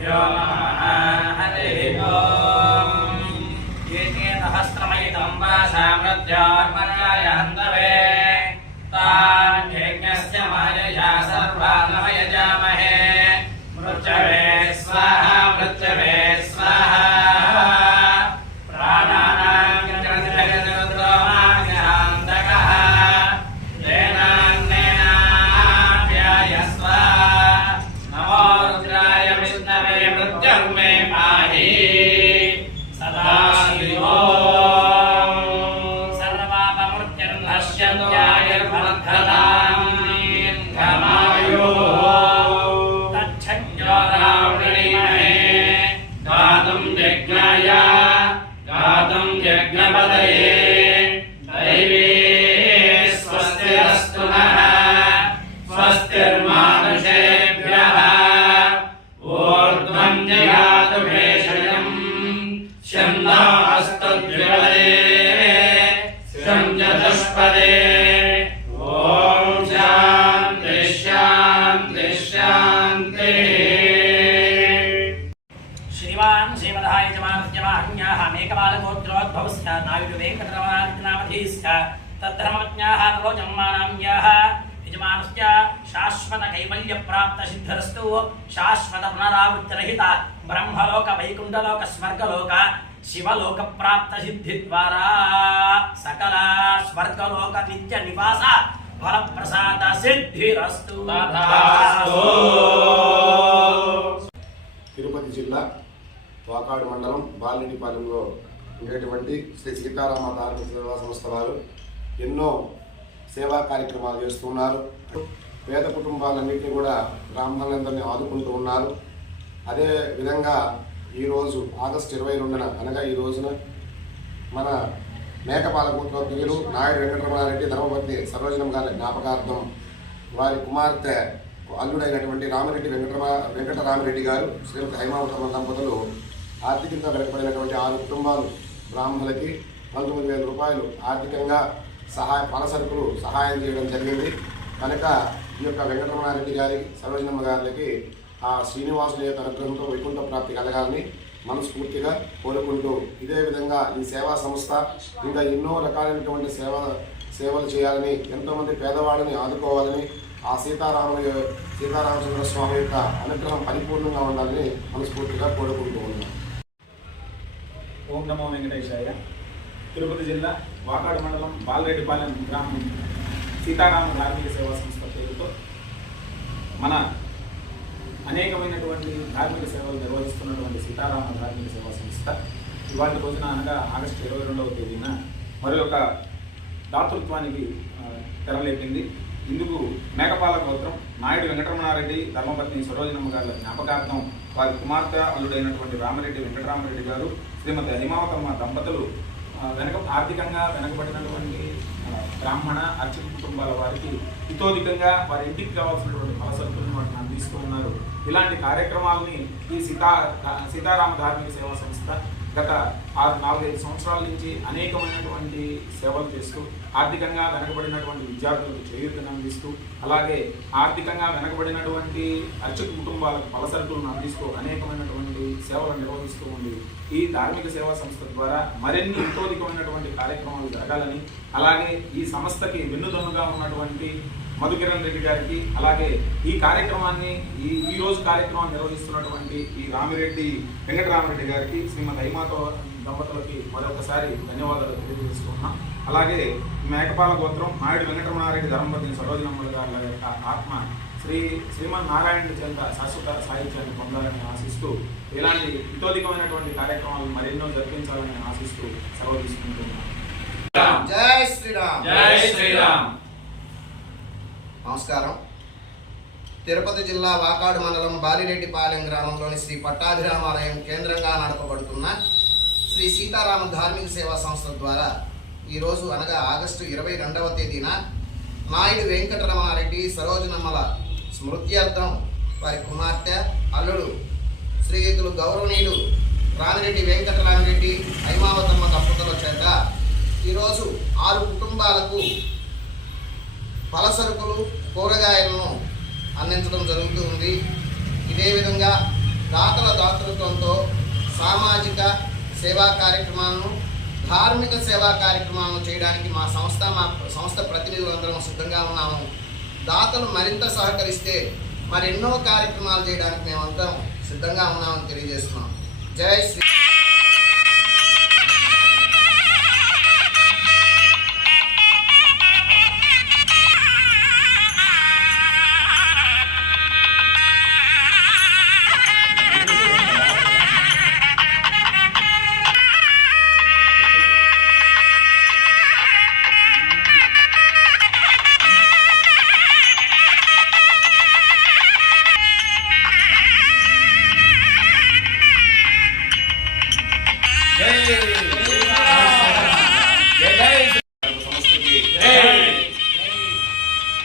Yeah. गातम् यज्ञाय गातम् दैवे स्वस्तिरस्तु नः स्वस्तिर्मानुषेभ्यः। ऊर्ध्वम् जयातु भेषजम् ॐ शान्तिः। నాయుడు వెంకటరమణాదినామధీశ్చ తద్ధర్మజ్ఞాः నరోజమ్మానామ్యాः యజమానస్య శాశ్వత కైవల్య ప్రాప్త సిద్ధిరస్తు శాశ్వత పునరావృత్తిరహిత బ్రహ్మలోక వైకుంఠలోక స్వర్గలోక శివలోక ప్రాప్త సిద్ధి ద్వారా సకల స్వర్గలోక నిత్య నివాస ఫల ప్రసాద సిద్ధిరస్తు తిరుపతి జిల్లా వాకాడు మండలం బాలిరెడ్డిపాలెంలో ఉండేటువంటి శ్రీ సీతారామ ధార్మిక సేవా సంస్థ వారు ఎన్నో సేవా కార్యక్రమాలు చేస్తున్నారు పేద కుటుంబాలన్నింటినీ కూడా బ్రాహ్మణులందరినీ ఆదుకుంటూ ఉన్నారు. అదే విధంగా ఈరోజు ఆగస్టు ఇరవై రెండున అనగా ఈ రోజున మన మేకపాలకూతులో పేరు నాయుడు వెంకటరమణారెడ్డి ధర్మపత్ని సరోజనం గారి జ్ఞాపకార్థం వారి కుమార్తె అల్లుడైనటువంటి రామిరెడ్డి వెంకటరమ వెంకటరామిరెడ్డి గారు శ్రీమతి హైమావతమ్మ దంపతులు ఆర్థికంగా వెనకబడినటువంటి ఆరు కుటుంబాలు బ్రాహ్మణులకి పంతొమ్మిది వేల రూపాయలు ఆర్థికంగా సహాయ పల సరుకులు సహాయం చేయడం జరిగింది. కనుక ఈ యొక్క వెంకటరమణారెడ్డి గారి సరోజనమ్మ గారికి ఆ శ్రీనివాసుల యొక్క అనుగ్రహంతో వైకుంఠ ప్రాప్తి కలగాలని మనస్ఫూర్తిగా కోరుకుంటూ ఇదే విధంగా ఈ సేవా సంస్థ ఇంకా ఎన్నో రకాలైనటువంటి సేవ సేవలు చేయాలని ఎంతోమంది పేదవాళ్ళని ఆదుకోవాలని ఆ సీతారాముల సీతారామచంద్ర స్వామి యొక్క అనుగ్రహం పరిపూర్ణంగా ఉండాలని మనస్ఫూర్తిగా కోరుకుంటూ ఉన్నాం. ఓం నమో వెంకటేశాయ. తిరుపతి జిల్లా వాకాడు మండలం బాలరెడ్డిపాలెం గ్రామం సీతారామ ధార్మిక సేవా సంస్థ పేరుతో మన అనేకమైనటువంటి ధార్మిక సేవలు నిర్వహిస్తున్నటువంటి సీతారామ ధార్మిక సేవా సంస్థ ఇవాటి రోజున అనగా ఆగస్టు ఇరవై రెండవ తేదీన మరి ఒక దాతృత్వానికి తెరలేపింది. ఇందుకు మేకపాల గోత్రం నాయుడు వెంకటరమణారెడ్డి ధర్మపత్ని సరోజనమ్మ గారి జ్ఞాపకార్థం వారి కుమార్తె అల్లుడైనటువంటి రామరెడ్డి వెంకటరామరెడ్డి గారు శ్రీమతి హిమావతమ్మ దంపతులు వెనక ఆర్థికంగా వెనకబడినటువంటి బ్రాహ్మణ అర్చక కుటుంబాల వారికి హితోధికంగా వారి ఇంటికి కావాల్సినటువంటి ఫలసరుకులను వాటిని అందిస్తూ ఉన్నారు. ఇలాంటి కార్యక్రమాలని ఈ సీతా సీతారామ ధార్మిక సేవా సంస్థ గత ఆరు నాలుగైదు సంవత్సరాల నుంచి అనేకమైనటువంటి సేవలు చేస్తూ ఆర్థికంగా వెనకబడినటువంటి విద్యార్థులకు చేయూతను అందిస్తూ అలాగే ఆర్థికంగా వెనకబడినటువంటి అర్చక కుటుంబాలకు పలసరుకులను అందిస్తూ అనేకమైనటువంటి సేవలు నిర్వహిస్తూ ఉంది ఈ ధార్మిక సేవా సంస్థ ద్వారా మరిన్ని ఇంతోధికమైనటువంటి కార్యక్రమాలు జరగాలని అలాగే ఈ సంస్థకి వెన్నుదన్నుగా ఉన్నటువంటి మధుకిరణ్ రెడ్డి గారికి అలాగే ఈ కార్యక్రమాన్ని ఈ ఈ రోజు కార్యక్రమాన్ని నిర్వహిస్తున్నటువంటి ఈ రామిరెడ్డి వెంకటరామరెడ్డి గారికి శ్రీమతి హైమాతో దంపతులకి మరొకసారి ధన్యవాదాలు తెలియజేసుకున్నాం అలాగే మేకపాల గోత్రం నాయుడు వెంకటరమణారెడ్డి ధర్మపతి సరోజనమ్మల గారి యొక్క ఆత్మ శ్రీ శ్రీమన్ నారాయణ చెంత శాశ్వత సాహిత్యాన్ని పొందాలని ఆశిస్తూ ఇలాంటి హితోధికమైనటువంటి కార్యక్రమాలు మరెన్నో జరిపించాలని ఆశిస్తూ సెలవు తీసుకుంటున్నాను జై శ్రీరామ్. జై శ్రీరామ్. నమస్కారం. తిరుపతి జిల్లా వాకాడు మండలం బాలిరెడ్డిపాలెం గ్రామంలోని శ్రీ పట్టాభిరామాలయం కేంద్రంగా నడపబడుతున్న శ్రీ సీతారామ ధార్మిక సేవా సంస్థ ద్వారా ఈరోజు అనగా ఆగస్టు ఇరవై రెండవ తేదీన నాయుడు వెంకటరమణారెడ్డి సరోజనమ్మల స్మృత్యార్థం వారి కుమార్తె అల్లుడు శ్రీయుతులు గౌరవనీయులు రామిరెడ్డి వెంకటరామిరెడ్డి హైమావతమ్మ దంపతుల చేత ఈరోజు ఆరు కుటుంబాలకు పలసరుకులు కూరగాయలను అందించడం జరుగుతూ ఉంది. ఇదే విధంగా దాతల దాతృత్వంతో సామాజిక సేవా కార్యక్రమాలను ధార్మిక సేవా కార్యక్రమాలను చేయడానికి మా సంస్థ మా సంస్థ ప్రతినిధులందరం సిద్ధంగా ఉన్నాము. దాతలు మరింత సహకరిస్తే మరెన్నో కార్యక్రమాలు చేయడానికి మేమంతా సిద్ధంగా ఉన్నామని తెలియజేస్తున్నాం. జై శ్రీ